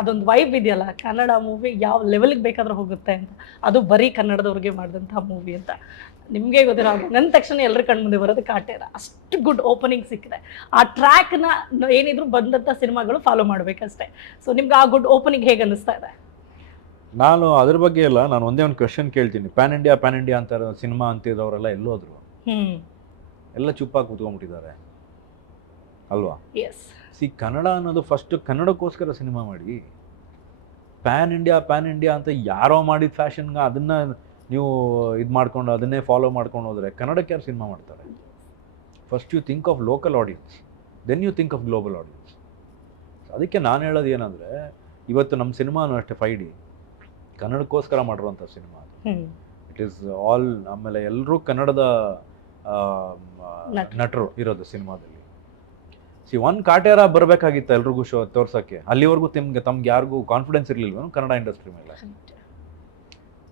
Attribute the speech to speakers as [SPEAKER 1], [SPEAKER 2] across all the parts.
[SPEAKER 1] ಅದೊಂದು ವೈಬ್ ಇದೆಯಲ್ಲ ಕನ್ನಡ ಮೂವಿ ಯಾವ ಲೆವೆಲ್ಗೆ ಬೇಕಾದ್ರೂ ಹೋಗುತ್ತೆ ಅಂತ. ಅದು ಬರೀ ಕನ್ನಡದವ್ರಿಗೆ ಮಾಡಿದಂಥ ಮೂವಿ ಅಂತ. ನಿಮಗೆ ಗೊತ್ತಿರೋ ಹಾಗೆ ನನ್ನ ತಕ್ಷಣ ಎಲ್ಲರ ಕಣ್ಮುಂದೆ ಬರೋದು ಕಾಟೇರ. ಅಷ್ಟು ಗುಡ್ ಓಪನಿಂಗ್ ಸಿಕ್ಕಿದೆ. ಆ ಟ್ರ್ಯಾಕ್ನ ಏನಿದ್ರು ಬಂದಂಥ ಸಿನಿಮಾಗಳು ಫಾಲೋ ಮಾಡಬೇಕಷ್ಟೇ. ಸೊ ನಿಮ್ಗೆ ಆ ಗುಡ್ ಓಪನಿಂಗ್ ಹೇಗೆ ಅನ್ನಿಸ್ತಾ ಇದೆ?
[SPEAKER 2] ನಾನು ಅದ್ರ ಬಗ್ಗೆ ಎಲ್ಲ ನಾನು ಒಂದೇ ಒಂದು ಕ್ವೆಶನ್ ಕೇಳ್ತೀನಿ. ಪ್ಯಾನ್ ಇಂಡಿಯಾ ಪ್ಯಾನ್ ಇಂಡಿಯಾ ಅಂತ ಸಿನಿಮಾ ಅಂತಿರೋರೆಲ್ಲ ಎಲ್ಲೋದ್ರು. ಎಲ್ಲ ಚುಪ್ಪಾಗಿ ಕೂತ್ಕೊಂಡ್ಬಿಟ್ಟಿದ್ದಾರೆ. ಅಲ್ವಾ?
[SPEAKER 1] ಎಸ್
[SPEAKER 2] ಸಿ ಕನ್ನಡ ಅನ್ನೋದು ಫಸ್ಟ್ ಕನ್ನಡಕ್ಕೋಸ್ಕರ ಸಿನಿಮಾ ಮಾಡಿ. ಪ್ಯಾನ್ ಇಂಡಿಯಾ ಪ್ಯಾನ್ ಇಂಡಿಯಾ ಅಂತ ಯಾರೋ ಮಾಡಿದ ಫ್ಯಾಷನ್ಗೆ ಅದನ್ನ ನೀವು ಇದು ಮಾಡ್ಕೊಂಡು ಅದನ್ನೇ ಫಾಲೋ ಮಾಡ್ಕೊಂಡು ಹೋದ್ರೆ ಕನ್ನಡಕ್ಕೆ ಯಾರು ಸಿನಿಮಾ ಮಾಡ್ತಾರೆ? First you think of local audience then you think of global audience ಅದಕ್ಕೆ ನಾನು ಹೇಳೋದು ಏನಂದರೆ ಇವತ್ತು ನಮ್ಮ ಸಿನಿಮಾನು ಅಷ್ಟೇ ಫೈ ಡಿ ಕನ್ನಡಕ್ಕೋಸ್ಕರ ಮಾಡಿರುವಂಥ ಸಿನಿಮಾ ಅದು. ಇಟ್ ಈಸ್ ಆಲ್ ಆಮೇಲೆ ಎಲ್ಲರೂ ಕನ್ನಡದ
[SPEAKER 1] ನಟರು
[SPEAKER 2] ಇರೋದು ಸಿನಿಮಾದಲ್ಲಿ. ಸಿ ಒನ್ ಕಾಟೇರ ಬರಬೇಕಾಗಿತ್ತು ಎಲ್ರಿಗೂ ಶೋ ತೋರ್ಸೋಕ್ಕೆ. ಅಲ್ಲಿವರೆಗೂ ತಿಮ್ಗೆ ತಮ್ಗೆ ಯಾರಿಗೂ ಕಾನ್ಫಿಡೆನ್ಸ್ ಇರಲಿಲ್ವೇನು ಕನ್ನಡ ಇಂಡಸ್ಟ್ರಿ ಮೇಲೆ.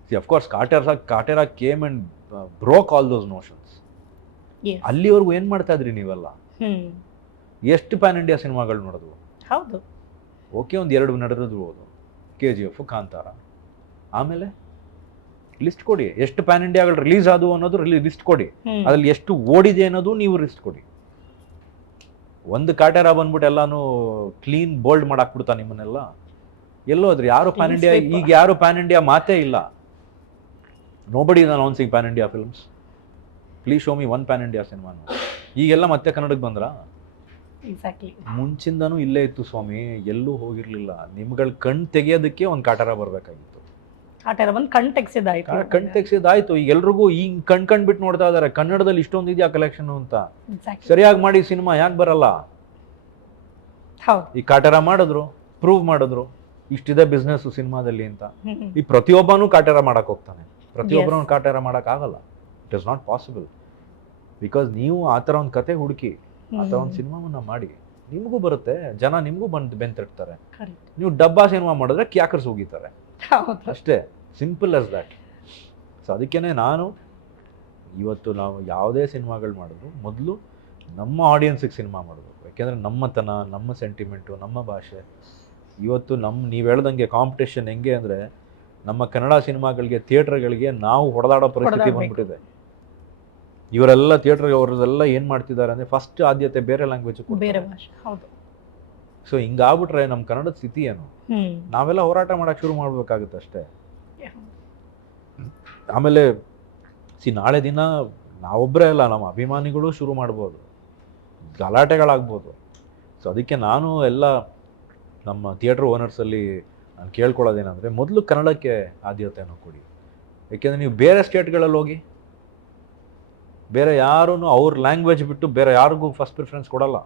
[SPEAKER 2] See of course Kaatera Kaatera came and broke all those notions. ಅಲ್ಲಿವರೆಗೂ ಏನು ಮಾಡ್ತಾ ಇದ್ರಿ ನೀವೆಲ್ಲ? ಎಷ್ಟು ಪ್ಯಾನ್ ಇಂಡಿಯಾ ಸಿನಿಮಾಗಳು ನೋಡಿದ್ವು
[SPEAKER 1] ಹೌದು.
[SPEAKER 2] ಓಕೆ ಒಂದು ಎರಡು ನಡೆದಿರ್ಬೋದು ಕೆ ಜಿ ಎಫ್ ಕಾಂತಾರ ಆಮೇಲೆ ಲಿಸ್ಟ್ ಕೊಡಿ. ಎಷ್ಟು ಪ್ಯಾನ್ ಇಂಡಿಯಾಗಳು ರಿಲೀಸ್ ಆದವು ಅನ್ನೋದು ಲಿಸ್ಟ್ ಕೊಡಿ. ಅದ್ರಲ್ಲಿ ಎಷ್ಟು ಓಡಿದೆ ಅನ್ನೋದು ನೀವು ರಿಸ್ಟ್ ಕೊಡಿ. ಒಂದು ಕಾಟೇರ ಬಂದ್ಬಿಟ್ಟು ಎಲ್ಲಾನು ಕ್ಲೀನ್ ಬೋಲ್ಡ್ ಮಾಡಾಕ್ಬಿಡ್ತಾ ನಿಮ್ಮನ್ನೆಲ್ಲ. ಎಲ್ಲೋ ಅದ್ರಿ ಯಾರು ಪ್ಯಾನ್ ಇಂಡಿಯಾ ಈಗ ಯಾರು ಪ್ಯಾನ್ ಇಂಡಿಯಾ ಮಾತೇ ಇಲ್ಲ. Nobody is announcing pan India films please show me one pan India ಸಿನಿಮಾನು ಈಗೆಲ್ಲ ಮತ್ತೆ ಕನ್ನಡಕ್ಕೆ ಬಂದ್ರಾ? ಮುಂಚಿಂದನೂ ಇಲ್ಲೇ ಇತ್ತು ಸ್ವಾಮಿ. ಎಲ್ಲೂ ಹೋಗಿರ್ಲಿಲ್ಲ. ನಿಮ್ಗಳ ಕಣ್ ತೆಗೆಯೋದಕ್ಕೆ ಒಂದು ಕಾಟರ ಬರಬೇಕಾಗಿತ್ತು.
[SPEAKER 1] ಬಂದು ಕಣ್ ತೆಗ್ಸಿದ್ದಾಯ್ತು
[SPEAKER 2] ಕಣ್ ತೆಗ್ಸಿದಾಯ್ತು ಈಗ ಎಲ್ರಿಗೂ ಹಿಂಗ್ ಕಣ್ ಕಣ್ ಬಿಟ್ಟು ನೋಡ್ತಾ ಇದಾರೆ. ಕನ್ನಡದಲ್ಲಿ ಇಷ್ಟೊಂದು ಇದೆಯಾ ಕಲೆಕ್ಷನ್ ಅಂತ? ಸರಿಯಾಗಿ ಮಾಡಿ ಸಿನಿಮಾ ಯಾಕೆ ಬರಲ್ಲ? ಈ ಕಾಟರ ಮಾಡಿದ್ರು ಪ್ರೂವ್ ಮಾಡಿದ್ರು ಇಷ್ಟಿದೆ ಬಿಸ್ನೆಸ್ ಸಿನಿಮಾದಲ್ಲಿ ಅಂತ. ಈ ಪ್ರತಿಯೊಬ್ಬನೂ ಕಾಟರ ಮಾಡಕ್ ಹೋಗ್ತಾನೆ. ಪ್ರತಿಯೊಬ್ಬರೂ ಕಾಟರ ಮಾಡಕ್ ಆಗಲ್ಲ. It is not possible because ನೀವು ಆ ತರ ಒಂದು ಕತೆ ಹುಡುಕಿ ಆ ತರ ಒಂದು ಸಿನಿಮಾವನ್ನ ಮಾಡಿ ನಿಮಗೂ ಬರುತ್ತೆ. ಜನ ನಿಮಗೂ ಬಂದು ಬೆಂತಿರ್ತಾರೆ
[SPEAKER 1] Correct.
[SPEAKER 2] ನೀವು ಡಬ್ಬಾ ಸಿನಿಮಾ ಮಾಡಿದ್ರೆ ಕ್ಯಾಕರ್ಸ್ ಹೋಗಿತಾರೆ ಅಷ್ಟೇ ಸಿಂಪಲ್ ಆಸ್ ದ್ಯಾಟ್ ಸೊ ಅದಕ್ಕೇ ನಾನು ಇವತ್ತು ನಾವು ಯಾವುದೇ ಸಿನಿಮಾಗಳು ಮಾಡಿದ್ರು ಮೊದಲು ನಮ್ಮ ಆಡಿಯನ್ಸಿಗೆ ಸಿನಿಮಾ ಮಾಡಬೇಕು. ಯಾಕೆಂದರೆ ನಮ್ಮತನ ನಮ್ಮ ಸೆಂಟಿಮೆಂಟು ನಮ್ಮ ಭಾಷೆ. ಇವತ್ತು ನಮ್ಮ ನೀವು ಹೇಳ್ದಂಗೆ ಕಾಂಪಿಟೇಷನ್ ಹೆಂಗೆ ಅಂದರೆ ನಮ್ಮ ಕನ್ನಡ ಸಿನಿಮಾಗಳಿಗೆ ಥಿಯೇಟ್ರ್ಗಳಿಗೆ ನಾವು ಹೊಡೆದಾಡೋ ಪರಿಸ್ಥಿತಿ. ಬಂದ್ಬಿಟ್ಟಿದೆ. ಇವರೆಲ್ಲ ಥಿಯೇಟ್ರ್ಗೆ ಅವರೆಲ್ಲ ಏನು ಮಾಡ್ತಿದ್ದಾರೆ ಅಂದರೆ ಫಸ್ಟ್ ಆದ್ಯತೆ ಬೇರೆ ಲ್ಯಾಂಗ್ವೇಜ್
[SPEAKER 1] ಬೇರೆ ಭಾಷೆ ಹೌದು.
[SPEAKER 2] ಸೊ ಹಿಂಗಾಗ್ಬಿಟ್ರೆ ನಮ್ಮ ಕನ್ನಡದ ಸ್ಥಿತಿ ಏನು? ನಾವೆಲ್ಲ ಹೋರಾಟ ಮಾಡೋಕ್ಕೆ ಶುರು ಮಾಡಬೇಕಾಗುತ್ತೆ ಅಷ್ಟೇ. ಆಮೇಲೆ ಸಿ ನಾಳೆ ದಿನ ನಾವೊಬ್ಬರೇ ಅಲ್ಲ ನಮ್ಮ ಅಭಿಮಾನಿಗಳು ಶುರು ಮಾಡ್ಬೋದು. ಗಲಾಟೆಗಳಾಗ್ಬೋದು. ಸೊ ಅದಕ್ಕೆ ನಾನು ಎಲ್ಲ ನಮ್ಮ ಥಿಯೇಟ್ರ್ ಓನರ್ಸಲ್ಲಿ ನಾನು ಕೇಳ್ಕೊಳ್ಳೋದೇನೆಂದರೆ ಮೊದಲು ಕನ್ನಡಕ್ಕೆ ಆದ್ಯತೆಯನ್ನು ಕೊಡಿ. ಏಕೆಂದರೆ ನೀವು ಬೇರೆ ಸ್ಟೇಟ್ಗಳಲ್ಲಿ ಹೋಗಿ ಬೇರೆ ಯಾರೂ ಅವ್ರ ಲ್ಯಾಂಗ್ವೇಜ್ ಬಿಟ್ಟು ಬೇರೆ ಯಾರಿಗೂ ಫಸ್ಟ್ ಪ್ರಿಫರೆನ್ಸ್ ಕೊಡಲ್ಲ.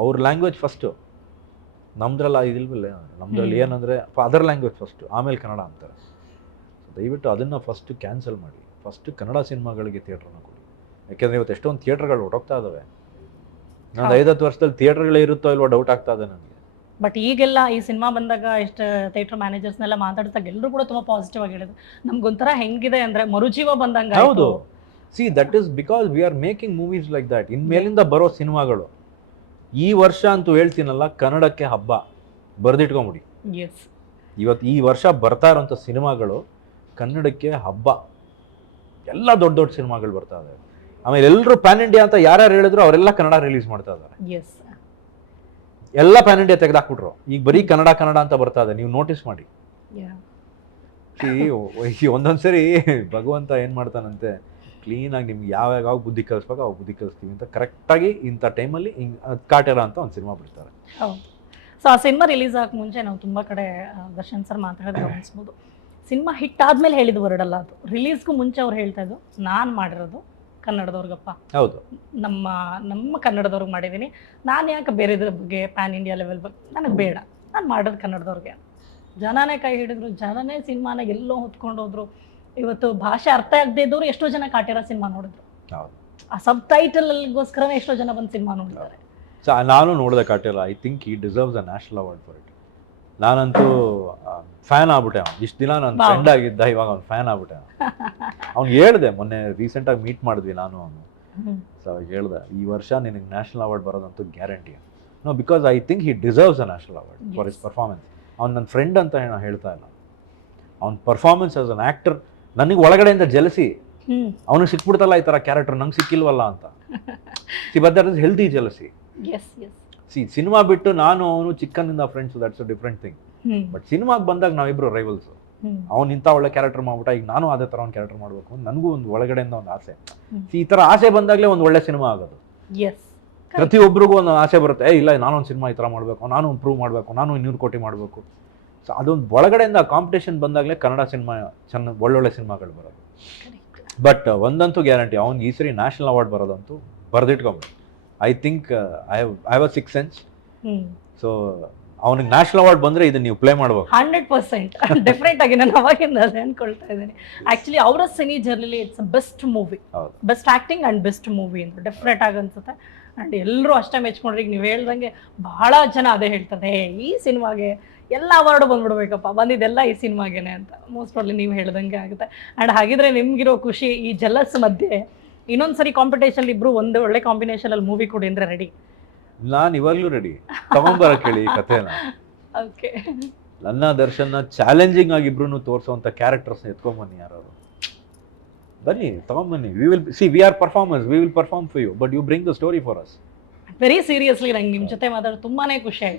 [SPEAKER 2] ಅವ್ರ ಲ್ಯಾಂಗ್ವೇಜ್ ಫಸ್ಟು ನಮ್ದ್ರಲ್ಲ ಇದಿಲ್ವಲ್ಲ? ನಮ್ದ್ರಲ್ಲಿ ಏನಂದ್ರೆ ಅದರ್ ಲ್ಯಾಂಗ್ವೇಜ್ ಫಸ್ಟು ಆಮೇಲೆ ಕನ್ನಡ ಅಂತಾರೆ. ದಯವಿಟ್ಟು ಅದನ್ನು ಫಸ್ಟ್ ಕ್ಯಾನ್ಸಲ್ ಮಾಡಿ. ಫಸ್ಟ್ ಕನ್ನಡ ಸಿನಿಮಾಗಳಿಗೆ ಥಿಯೇಟ್ರನ್ನ ಕೊಡಿ. ಯಾಕೆಂದರೆ ಇವತ್ತು ಎಷ್ಟೊಂದು ಥಿಯೇಟರ್ಗಳು ಹೊರಟೋಗ್ತಾ ಇದ್ದಾವೆ ನಾನು. ಐದತ್ತು ವರ್ಷದಲ್ಲಿ ಥಿಯೇಟ್ರ್ಗಳೇ ಇರುತ್ತೋ ಇಲ್ವೋ ಡೌಟ್ ಆಗ್ತಾ ಇದೆ ನನಗೆ.
[SPEAKER 1] ಬಟ್ ಈಗೆಲ್ಲ ಈ ಸಿನಿಮಾ ಬಂದಾಗ ಎಷ್ಟು ಥಿಯೇಟರ್ ಮ್ಯಾನೇಜರ್ಸ್ನೆಲ್ಲ ಮಾತಾಡಿದಾಗ ಎಲ್ಲರೂ ಕೂಡ ತುಂಬಾ ಪಾಸಿಟಿವ್ ಆಗಿ ಹೇಳಿದ್ರು. ನಮ್ಗೊಂಥರ ಹೆಂಗಿದೆ ಅಂದ್ರೆ ಮರುಜೀವ ಬಂದಂಗ
[SPEAKER 2] ಹೌದು. See that is because we are making movies like that ಇನ್ಮೇಲಿಂದ ಬರೋ ಸಿನಿಮಾಗಳು. ಈ ವರ್ಷ ಅಂತೂ ಹೇಳ್ತೀನಲ್ಲ ಕನ್ನಡಕ್ಕೆ ಹಬ್ಬ. ಬರೆದಿಟ್ಕೊಂಬಿಡಿ.
[SPEAKER 1] ಎಸ್
[SPEAKER 2] ಇವತ್ತು ಈ ವರ್ಷ ಬರ್ತಾ ಇರೋಂಥ ಸಿನಿಮಾಗಳು ಕನ್ನಡಕ್ಕೆ ಹಬ್ಬ. ಎಲ್ಲ ದೊಡ್ಡ ದೊಡ್ಡ ಸಿನಿಮಾಗಳು ಬರ್ತಾ ಇದೆ ಆಮೇಲೆ ಎಲ್ಲರೂ ಪ್ಯಾನ್ ಇಂಡಿಯಾ ಅಂತ ಯಾರ್ಯಾರು ಹೇಳಿದ್ರು ಅವರೆಲ್ಲ ಕನ್ನಡ ರಿಲೀಸ್ ಮಾಡ್ತಾ ಇದ್ದಾರೆ
[SPEAKER 1] ಎಸ್
[SPEAKER 2] ಎಲ್ಲ ಪ್ಯಾನ್ ಇಂಡಿಯಾ ತೆಗೆದಾಕ್ಬಿಟ್ರು. ಈಗ ಬರೀ ಕನ್ನಡ ಕನ್ನಡ ಅಂತ ಬರ್ತಾ ಇದೆ. ನೀವು ನೋಟಿಸ್ ಮಾಡಿ. ಒಂದೊಂದ್ಸರಿ ಭಗವಂತ ಏನು ಮಾಡ್ತಾನಂತೆ? ಕ್ಲೀನಾಗಿ ನಿಮ್ಗೆ ಯಾವ ಯಾವ ಬುದ್ಧಿ ಕಲಿಸ್ಬೇಕು ಅವಾಗ ಬುದ್ಧಿ ಕಲಿಸ್ತೀವಿ ಅಂತ ಕರೆಕ್ಟಾಗಿ ಇಂಥ ಟೈಮಲ್ಲಿ ಹಿಂಗೆ ಕಾಟೆರ ಅಂತ ಒಂದು ಸಿನಿಮಾ ಬಿಡ್ತಾರೆ.
[SPEAKER 1] ಹೌದು. ಸೊ ಆ ಸಿನಿಮಾ ರಿಲೀಸ್ ಆಗಕ್ಕೆ ಮುಂಚೆ ನಾವು ತುಂಬ ಕಡೆ ದರ್ಶನ್ ಸರ್ ಮಾತಾಡೋದು ಗಮನಿಸ್ಬೋದು. ಸಿನಿಮಾ ಹಿಟ್ ಆದ್ಮೇಲೆ ಹೇಳಿದ ವರ್ಡ್ ಅಲ್ಲ ಅದು. ರಿಲೀಸ್ಗೂ ಮುಂಚೆ ಅವ್ರು ಹೇಳ್ತಾ ಇದ್ದು ನಾನು ಮಾಡಿರೋದು ಕನ್ನಡದವ್ರಿಗಪ್ಪ.
[SPEAKER 2] ಹೌದು.
[SPEAKER 1] ನಮ್ಮ ನಮ್ಮ ಕನ್ನಡದವ್ರಿಗೆ ಮಾಡಿದ್ದೀನಿ ನಾನು ಯಾಕೆ ಬೇರೆದ್ರ ಬಗ್ಗೆ ಪ್ಯಾನ್ ಇಂಡಿಯಾ ಲೆವೆಲ್ ಬಗ್ಗೆ? ನನಗೆ ಬೇಡ. ನಾನು ಮಾಡೋದು ಕನ್ನಡದವ್ರಿಗೆ. ಜನನೇ ಕೈ ಹಿಡಿದ್ರು ಜನನೇ ಸಿನಿಮಾನ ಎಲ್ಲೋ ಹೊತ್ಕೊಂಡು ಹೋದ್ರು. ಇವತ್ತು ಭಾಷೆ ಅರ್ಥ ಆಗದೆ ಇದ್ದವ್ರು ಎಷ್ಟೋ ಜನ ಕಾಟಿರೋ ಸಿನಿಮಾ ನೋಡಿದ್ರು.
[SPEAKER 2] ಹೌದು.
[SPEAKER 1] ಆ ಸಬ್ ಟೈಟಲ್ಗೋಸ್ಕರನೇ ಎಷ್ಟೋ ಜನ ಬಂದು ಸಿನಿಮಾ ನೋಡಿದ್ದಾರೆ.
[SPEAKER 2] ಸೊ ನಾನು ನೋಡಿದೆ Kaatera I think he deserves a national award for it ನಾನಂತೂ ಫ್ಯಾನ್ ಆಗ್ಬಿಟ್ಟೆ ಅವ್ನು. ಇಷ್ಟು ದಿನ
[SPEAKER 1] ನಾನು.
[SPEAKER 2] ಫ್ರೆಂಡ್ ಆಗಿದ್ದ ಇವಾಗ ಅವ್ನು ಫ್ಯಾನ್ ಆಗ್ಬಿಟ್ಟೆ ಅವ್ನು. ಹೇಳ್ದೆ ಮೊನ್ನೆ ರೀಸೆಂಟಾಗಿ ಮೀಟ್ ಮಾಡಿದ್ವಿ ನಾನು ಅವನು. ಸೊ ಹೇಳ್ದೆ ಈ ವರ್ಷ ನಿನಗೆ national award ಬರೋದಂತೂ guarantee no because I think he deserves a national award for his. Performance ಅವ್ನು ನನ್ನ ಫ್ರೆಂಡ್ ಅಂತ ಏನೋ ಹೇಳ್ತಾ ಇಲ್ಲ. ಅವ್ನ ಪರ್ಫಾರ್ಮೆನ್ಸ್ ಆಸ್ ಅನ್ ಆ್ಯಕ್ಟರ್ ನನಗೆ ಒಳಗಡೆಯಿಂದ ಜಲಸಿ.
[SPEAKER 1] ಅವನು
[SPEAKER 2] ಅವನಿಗೆ ಸಿಕ್ಬಿಡ್ತಲ್ಲ ಈ ತರ ಕ್ಯಾರೆಕ್ಟರ್ ನಂಗೆ ಸಿಕ್ಕಿಲ್ವಲ್ಲ ಅಂತ. See but that is healthy jealousy see cinema ಬಿಟ್ಟು ನಾನು ಅವನು ಚಿಕ್ಕನಿಂದ friends that's a different thing but ಸಿನಿಮಾಗೆ ಬಂದಾಗ ನಾವಿಬ್ರು ರೈವಲ್ಸ್ ಅವ್ನು ಇಂಥ ಒಳ್ಳೆ ಕ್ಯಾರೆಕ್ಟರ್ ಮಾಡ್ಬಿಟ್ಟ ಈಗ ನಾನು ಅದೇ ತರ ಒಂದು ಕ್ಯಾರೆಕ್ಟರ್ ಮಾಡಬೇಕು ನನಗೂ ಒಂದು ಒಳಗಡೆಯಿಂದ ಒಂದು ಆಸೆ. ಸಿ ಈ ತರ ಆಸೆ ಬಂದಾಗಲೇ ಒಂದು ಒಳ್ಳೆ ಸಿನಿಮಾ ಆಗೋದು. ಪ್ರತಿಯೊಬ್ಬರಿಗೂ ಒಂದು ಆಸೆ ಬರುತ್ತೆ ಇಲ್ಲ ನಾನೊಂದು ಸಿನಿಮಾ ಈ ತರ ಮಾಡಬೇಕು ನಾನು ಇಂಪ್ರೂವ್ ಪ್ರೂವ್ ಮಾಡಬೇಕು ನಾನು ಇನ್ನೂರು ಕೋಟಿ ಮಾಡಬೇಕು. ಸೊ ಅದೊಂದು ಒಳಗಡೆಯಿಂದ ಕಾಂಪಿಟೇಷನ್ ಬಂದಾಗಲೇ ಕನ್ನಡ ಸಿನಿಮಾ ಚೆನ್ನ ಒಳ್ಳೊಳ್ಳೆ ಸಿನಿಮಾಗಳು ಬರೋದು. ಬಟ್ ಒಂದಂತೂ ಗ್ಯಾರಂಟಿ ಅವ್ನಿಗೆ ಈ ಸರಿ ನ್ಯಾಷನಲ್ ಅವಾರ್ಡ್ ಬರೋದಂತೂ ಬರೆದಿಟ್ಕೊಂಬಿಡಿ I think I I was a six sense so ಅವನಿಗೆ ನ್ಯಾಷನಲ್ ಅವಾರ್ಡ್ ಬಂದರೆ ಇದನ್ನ ನೀವು ಪ್ಲೇ ಮಾಡ್ಬೋದು
[SPEAKER 1] ಹಂಡ್ರೆಡ್ ಪರ್ಸೆಂಟ್ ಡೆಫಿನೆಟ್ ಆಗಿ ನಾನು ಅವಾಗಿಂದ ಅದೇ ಅನ್ಕೊಳ್ತಾ ಇದ್ದೀನಿ. ಆಕ್ಚುಲಿ ಅವರ cine journey it's best movie. Best acting and best movie ಅಂತ ಡೆಫಿನೆಟ್ ಆಗಿ ಅನ್ಸುತ್ತೆ. ಅಂಡ್ ಎಲ್ಲರೂ ಅಷ್ಟೇ ಮೆಚ್ಕೊಂಡ್ರಿ. ನೀವು ಹೇಳ್ದಂಗೆ ಬಹಳ ಜನ ಅದೇ ಹೇಳ್ತಾರೆ. "ಏ, ಈ ಸಿನಿಮಾಗೆ ಎಲ್ಲ ಅವಾರ್ಡ್ ಬಂದ್ಬಿಡ್ಬೇಕಪ್ಪ. ಬಂದಿದ್ದೆಲ್ಲ ಈ ಸಿನಿಮಾಗೇನೆ ಅಂತ. ಮೋಸ್ಟ್ ಪ್ರಾಬ್ಲಿ ನೀವು ಹೇಳ್ದಂಗೆ ಆಗುತ್ತೆ. ಆ್ಯಂಡ್ ಹಾಗಿದ್ರೆ ನಿಮ್ಗಿರೋ ಖುಷಿ ಈ ಜಲಸ್ ಮಧ್ಯೆ ಇನ್ನೊಂದ್ಸರಿ ಕಾಂಪಿಟೇಷನ್ ಇಬ್ರು ಒಂದು ಒಳ್ಳೆ ಕಾಂಬಿನೇಷನ್ ಅಲ್ಲಿ ಮೂವಿ ಕೊಡಿ ಅಂದ್ರೆ ರೆಡಿ
[SPEAKER 2] ನಾನು ಇವಾಗಲೂ ರೆಡಿ ತಗೊಂಬರ ಕೇಳಿ ಈ ಕಥೆನ.
[SPEAKER 1] ಓಕೆ
[SPEAKER 2] ನನ್ನ ದರ್ಶನ ಚಾಲೆಂಜಿಂಗ್ ಆಗಿ ಇಬ್ರು ತೋರಿಸುವಂಥ ಕ್ಯಾರೆಕ್ಟರ್ಸ್ ಎತ್ಕೊಂಬನ್ನಿ ಯಾರು ಬನ್ನಿ ತಗೊಂಬನ್ನಿ we will see we are performers we will perform for you but you bring the story for us
[SPEAKER 1] very seriously ನಂಗೆ ನಿಮ್ಮ ಜೊತೆ ಮಾತಾಡೋದು ತುಂಬಾನೇ ಖುಷಿ ಆಯ್ತು.